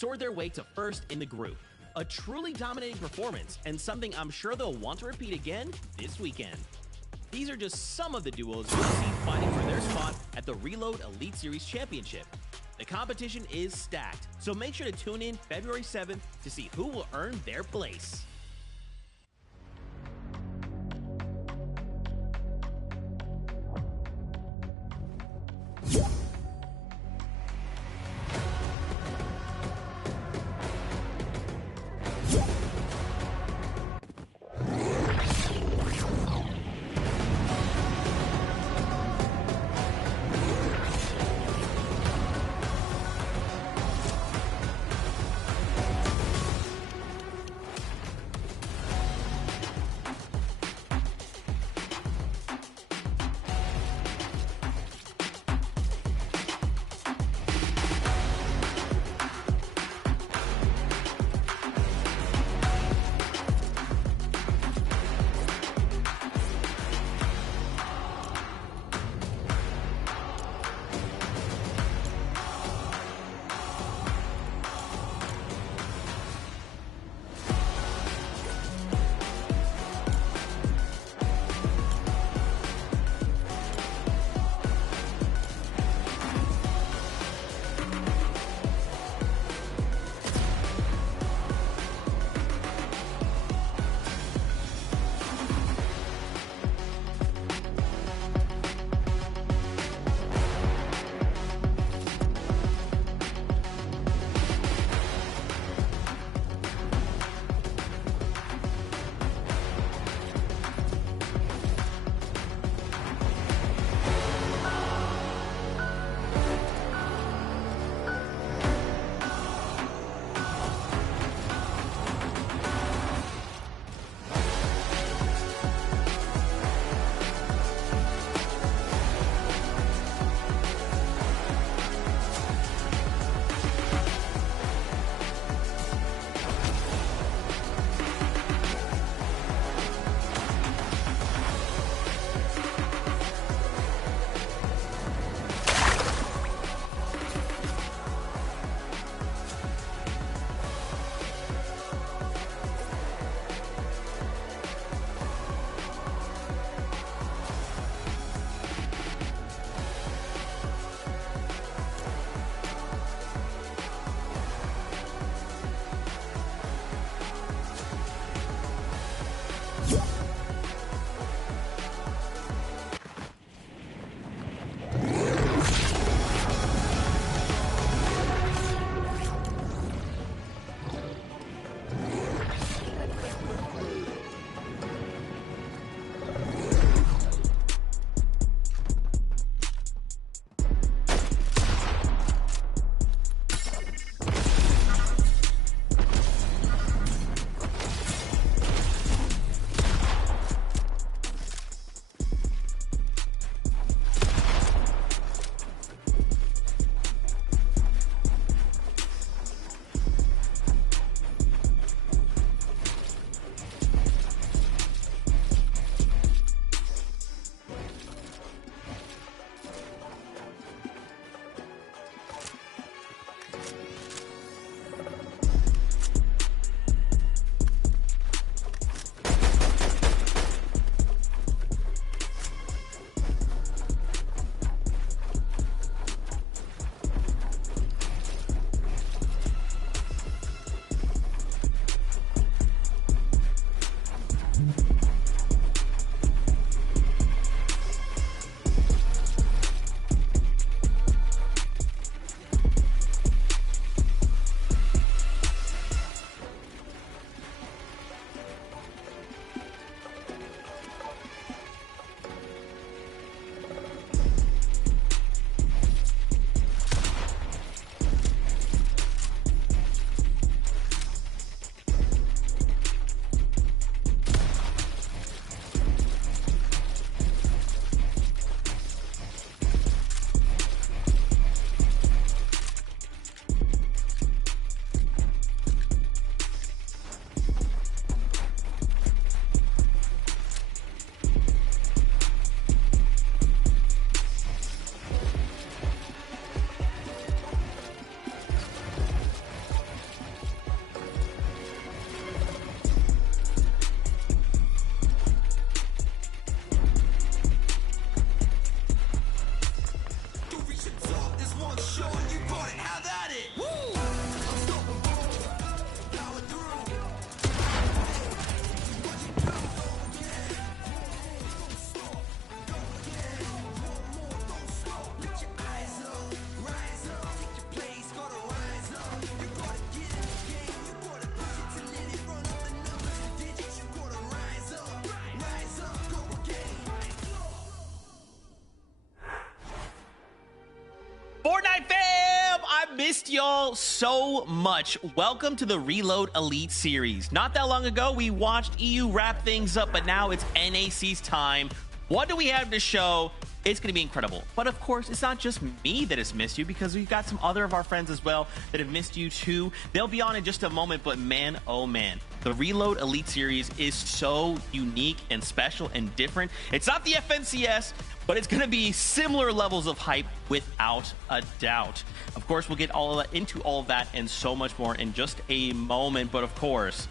Soared their way to first in the group. A truly dominating performance, and something I'm sure they'll want to repeat again this weekend. These are just some of the duos you'll see fighting for their spot at the Reload Elite Series Championship. The competition is stacked, so make sure to tune in February 7th to see who will earn their place. missed y'all so much. Welcome to the Reload Elite Series. Not that long ago, we watched EU wrap things up, but now it's NAC's time. What do we have to show? It's going to be incredible. But of course, it's not just me that has missed you, because we've got some other of our friends as well that have missed you too. They'll be on in just a moment, but man, oh man. The Reload Elite Series is so unique and special and different. It's not the FNCS, but it's going to be similar levels of hype without a doubt. Of course, we'll get all of that, into all of that and so much more in just a moment. But of course,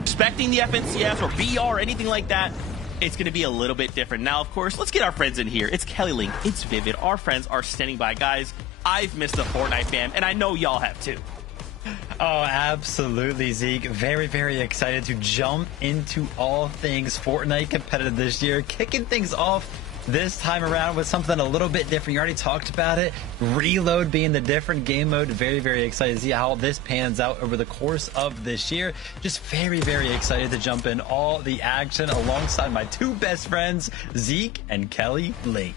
expecting the FNCS or BR or anything like that, it's going to be a little bit different. Now, of course, let's get our friends in here. It's Kelly Link, it's Vivid. Our friends are standing by. Guys, I've missed the Fortnite fam, and I know y'all have too. Oh, absolutely, Zeke. Very, very excited to jump into all things Fortnite competitive this year. Kicking things off this time around with something a little bit different. You already talked about it. Reload being the different game mode. Very, very excited to see how this pans out over the course of this year. Just very, very excited to jump in all the action alongside my two best friends, Zeke and Kelly Link.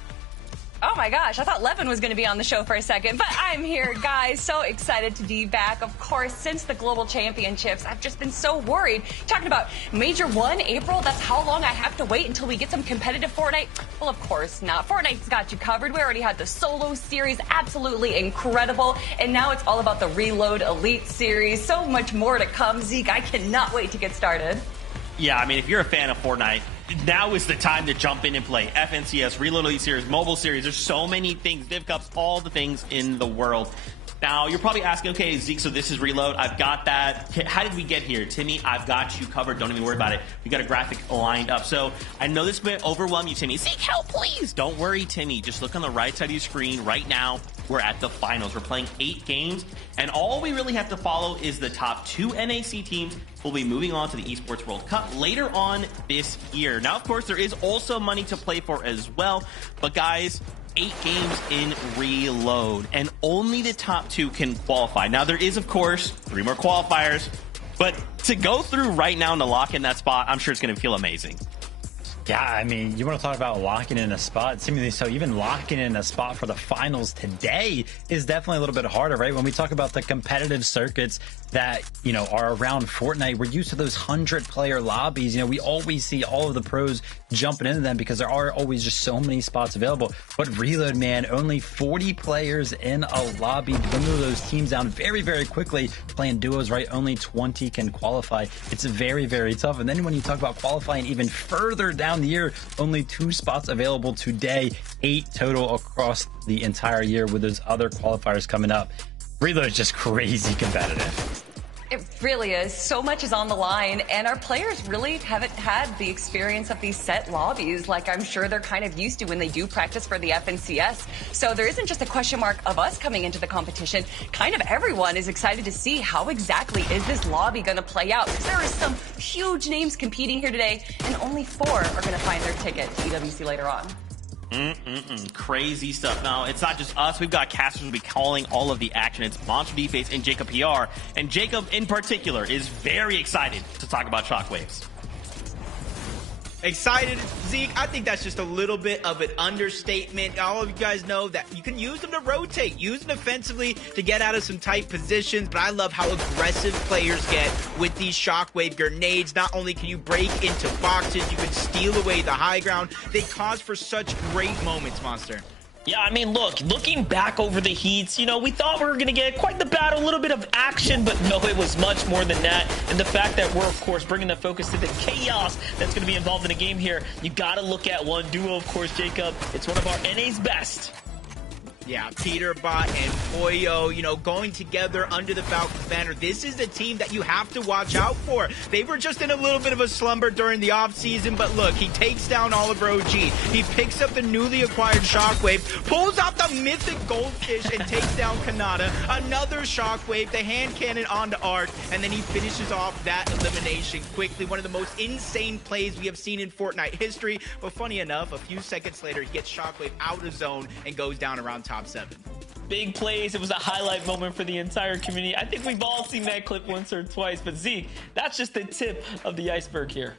Oh my gosh, I thought Levin was going to be on the show for a second, but I'm here, guys. So excited to be back. Of course, since the Global Championships, I've just been so worried. Talking about Major 1, April, that's how long I have to wait until we get some competitive Fortnite? Well, of course not. Fortnite's got you covered. We already had the solo series, absolutely incredible. And now it's all about the Reload Elite series. So much more to come, Zeke. I cannot wait to get started. Yeah, I mean, if you're a fan of Fortnite, now is the time to jump in and play. FNCS, Reload Elite Series, Mobile Series. There's so many things, Div Cups, all the things in the world. Now, you're probably asking, okay, Zeke, so this is Reload. I've got that. How did we get here? Timmy, I've got you covered. Don't even worry about it. We got a graphic lined up. So I know this may overwhelm you, Timmy. Zeke, help, please. Don't worry, Timmy. Just look on the right side of your screen. Right now, we're at the finals. We're playing 8 games, and all we really have to follow is the top 2 NAC teams. We'll be moving on to the Esports World Cup later on this year. Now, of course, there is also money to play for as well. But guys, 8 games in Reload, and only the top 2 can qualify. Now, there is, of course, 3 more qualifiers. But to go through right now and to lock in that spot, I'm sure it's going to feel amazing. Yeah, I mean, you want to talk about locking in a spot, seemingly so. Even locking in a spot for the finals today is definitely a little bit harder, right? When we talk about the competitive circuits that, you know, are around Fortnite, we're used to those 100-player lobbies. You know, we always see all of the pros jumping into them because there are always just so many spots available. But Reload, man, only 40 players in a lobby, dwindle those teams down very, very quickly. Playing duos, right? Only 20 can qualify. It's very, very tough. And then when you talk about qualifying even further down the year, only 2 spots available today, 8 total across the entire year with those other qualifiers coming up. Reload is just crazy competitive. It really is. So much is on the line, and our players really haven't had the experience of these set lobbies like I'm sure they're kind of used to when they do practice for the FNCS. So there isn't just a question mark of us coming into the competition. Kind of everyone is excited to see how exactly is this lobby going to play out, because there are some huge names competing here today, and only 4 are going to find their ticket to EWC later on. Crazy stuff. Now, it's not just us. We've got casters who'll be calling all of the action. It's Monster D-Face and Jacob PR. And Jacob, in particular, is very excited to talk about Shockwaves. Excited, Zeke? I think that's just a little bit of an understatement. All of you guys know that you can use them to rotate, use them defensively to get out of some tight positions, but I love how aggressive players get with these Shockwave grenades. Not only can you break into boxes, you can steal away the high ground. They cause for such great moments, Monster. Yeah, I mean, look, looking back over the heats, you know, we thought we were going to get quite the battle, a little bit of action, but no, it was much more than that. And the fact that we're, of course, bringing the focus to the chaos that's going to be involved in the game here, you got to look at one duo, of course, Jacob. It's one of our NA's best. Yeah, Peterbot and Poyo, you know, going together under the Falcons banner. This is a team that you have to watch out for. They were just in a little bit of a slumber during the offseason, but look, he takes down Oliver OG. He picks up the newly acquired Shockwave, pulls out the mythic Goldfish and takes down Kanata. Another Shockwave, the hand cannon onto Arc, and then he finishes off that elimination quickly. One of the most insane plays we have seen in Fortnite history, but funny enough, a few seconds later, he gets Shockwave out of zone and goes down around top 7. Big plays. It was a highlight moment for the entire community. I think we've all seen that clip once or twice, but Zeke, that's just the tip of the iceberg here.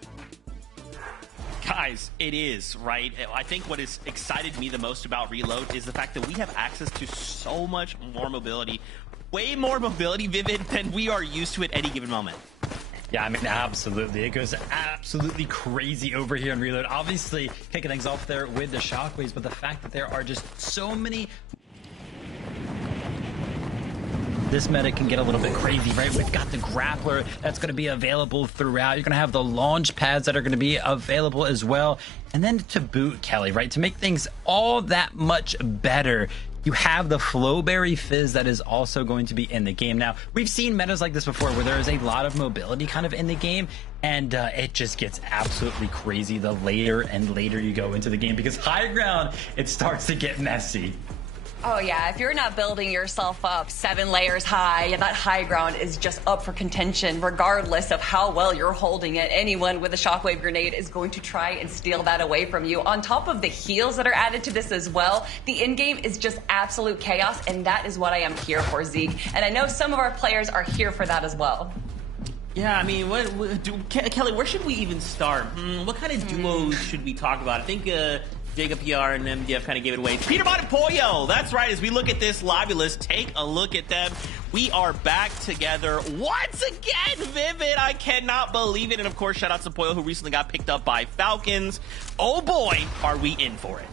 Guys, it is, right? I think what has excited me the most about Reload is the fact that we have access to so much more mobility. Way more mobility, Vivid, than we are used to at any given moment. Yeah, I mean, absolutely. It goes absolutely crazy over here in Reload. Obviously, kicking things off there with the Shockwaves, but the fact that there are just so many... This meta can get a little bit crazy, right? We've got the grappler that's going to be available throughout. You're going to have the launch pads that are going to be available as well. And then to boot, Kelly, right? To make things all that much better, you have the Flowberry Fizz that is also going to be in the game. Now, we've seen metas like this before where there is a lot of mobility kind of in the game, and it just gets absolutely crazy the later and later you go into the game, because high ground, it starts to get messy. Oh yeah, if you're not building yourself up 7 layers high, that high ground is just up for contention regardless of how well you're holding it. Anyone with a shockwave grenade is going to try and steal that away from you. On top of the heals that are added to this as well, the in-game is just absolute chaos, and that is what I am here for, Zeke. And I know some of our players are here for that as well. Yeah, I mean, Kelly, where should we even start? What kind of duos should we talk about? I think Jacob PR and MDF kind of gave it away. Peterbot and Pollo. That's right. As we look at this lobby list, take a look at them. We are back together once again. Vivid. I cannot believe it. And of course, shout out to Pollo, who recently got picked up by Falcons. Oh boy, are we in for it.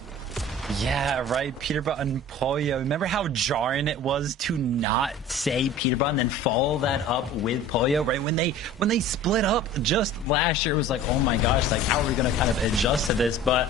Yeah, right. Peterbot and Pollo. Remember how jarring it was to not say Peterbot and then follow that up with Pollo, right? When they split up just last year, it was like, oh my gosh, like how are we going to kind of adjust to this? But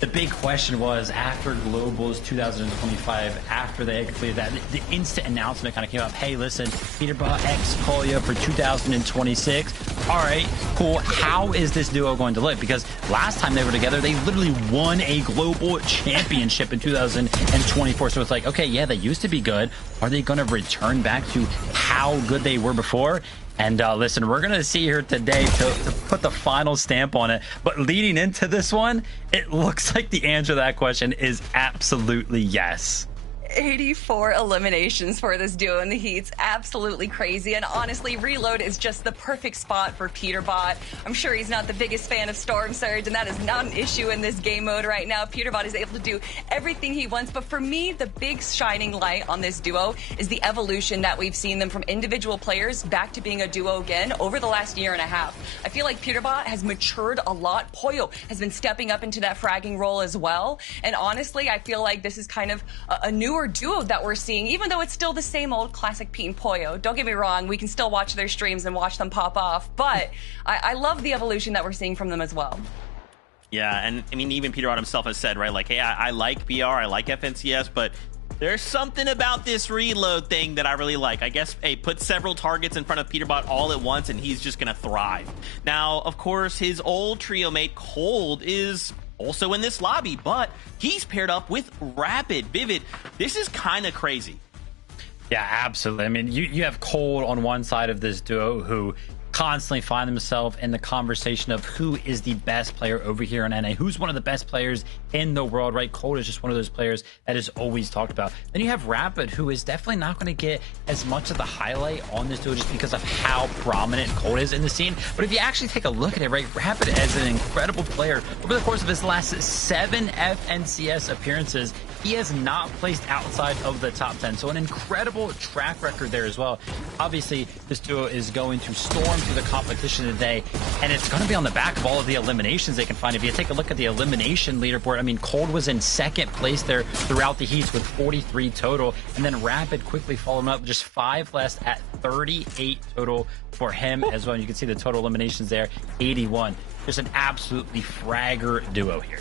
the big question was, after Globals 2025, after they completed that, the instant announcement kind of came up, hey, listen, Peterbot X Pollo for 2026. All right, cool. How is this duo going to look? Because last time they were together, they literally won a global championship in 2024. So it's like, okay, yeah, they used to be good. Are they going to return back to how good they were before? And listen, we're going to see here today to put the final stamp on it. But leading into this one, it looks like the answer to that question is absolutely yes. 84 eliminations for this duo in the heats. Absolutely crazy. And honestly, Reload is just the perfect spot for Peterbot. I'm sure he's not the biggest fan of Storm Surge, and that is not an issue in this game mode right now. Peterbot is able to do everything he wants. But for me, the big shining light on this duo is the evolution that we've seen them from individual players back to being a duo again over the last year and a half. I feel like Peterbot has matured a lot. Pollo has been stepping up into that fragging role as well. And honestly, I feel like this is kind of a newer duo that we're seeing, even though it's still the same old classic Pete and Pollo. Don't get me wrong, we can still watch their streams and watch them pop off, but I love the evolution that we're seeing from them as well. Yeah, and I mean, even Peterbot himself has said, right, like, hey, I like BR, I like FNCS, but there's something about this Reload thing that I really like. I guess, hey, put several targets in front of Peterbot all at once, and he's just gonna thrive. Now, of course, his old trio mate, Cold, is also in this lobby, but he's paired up with Rapid. Vivid, this is kind of crazy. Yeah, absolutely. I mean, you have Cold on one side of this duo who constantly find themselves in the conversation of who is the best player over here in NA, who's one of the best players in the world, right? Cold is just one of those players that is always talked about. Then you have Rapid, who is definitely not going to get as much of the highlight on this duo just because of how prominent Cold is in the scene. But if you actually take a look at it, right, Rapid is an incredible player. Over the course of his last 7 FNCS appearances, he has not placed outside of the top 10. So an incredible track record there as well. Obviously, this duo is going to storm through the competition today, and it's going to be on the back of all of the eliminations they can find. If you take a look at the elimination leaderboard, I mean, Cold was in 2nd place there throughout the heats with 43 total, and then Rapid quickly following up, just 5 less at 38 total for him as well. And you can see the total eliminations there, 81. Just an absolutely fragger duo here.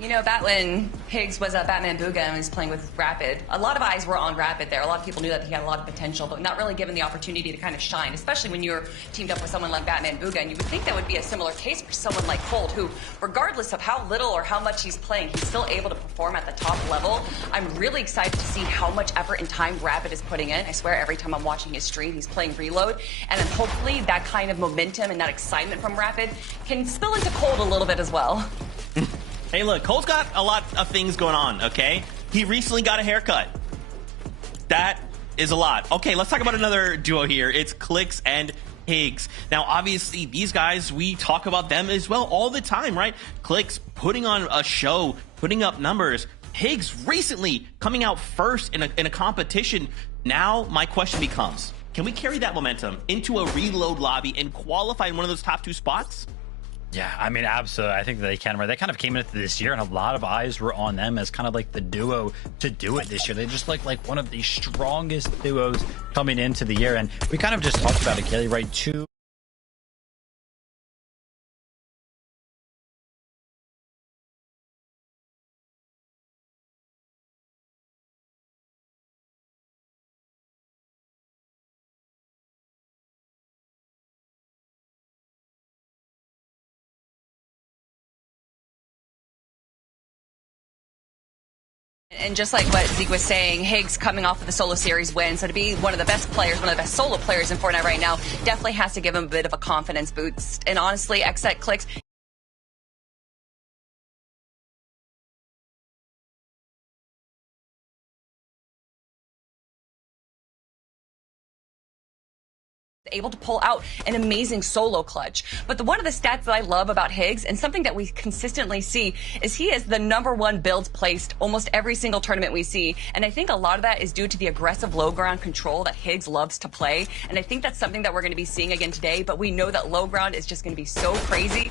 You know, back when Higgs was at Batman Booga and was playing with Rapid, a lot of eyes were on Rapid there. A lot of people knew that he had a lot of potential, but not really given the opportunity to kind of shine, especially when you're teamed up with someone like Batman Booga. And you would think that would be a similar case for someone like Cold, who, regardless of how little or how much he's playing, he's still able to perform at the top level. I'm really excited to see how much effort and time Rapid is putting in. I swear, every time I'm watching his stream, he's playing Reload. And then hopefully that kind of momentum and that excitement from Rapid can spill into Cold a little bit as well. Hey, look, Cole's got a lot of things going on, okay? He recently got a haircut. That is a lot. Okay, let's talk about another duo here. It's Clix and Higgs. Now, obviously, these guys, we talk about them as well all the time, right? Clicks putting on a show, putting up numbers. Higgs recently coming out first in a competition. Now, my question becomes, can we carry that momentum into a reload lobby and qualify in one of those top 2 spots? Yeah, I mean, absolutely. I think they can. Right? They kind of came into this year, and a lot of eyes were on them as kind of like the duo to do it this year. They just like one of the strongest duos coming into the year. And we kind of just talked about it, Kelly, right? Two And just like what Zeke was saying, Higgs coming off of the solo series win, so to be one of the best players, one of the best solo players in Fortnite right now, definitely has to give him a bit of a confidence boost. And honestly, Xset Clicks, able to pull out an amazing solo clutch. But one of the stats that I love about Higgs, and something that we consistently see, is he is the #1 builds placed almost every single tournament we see. And I think a lot of that is due to the aggressive low ground control that Higgs loves to play. And I think that's something that we're going to be seeing again today. But we know that low ground is just going to be so crazy.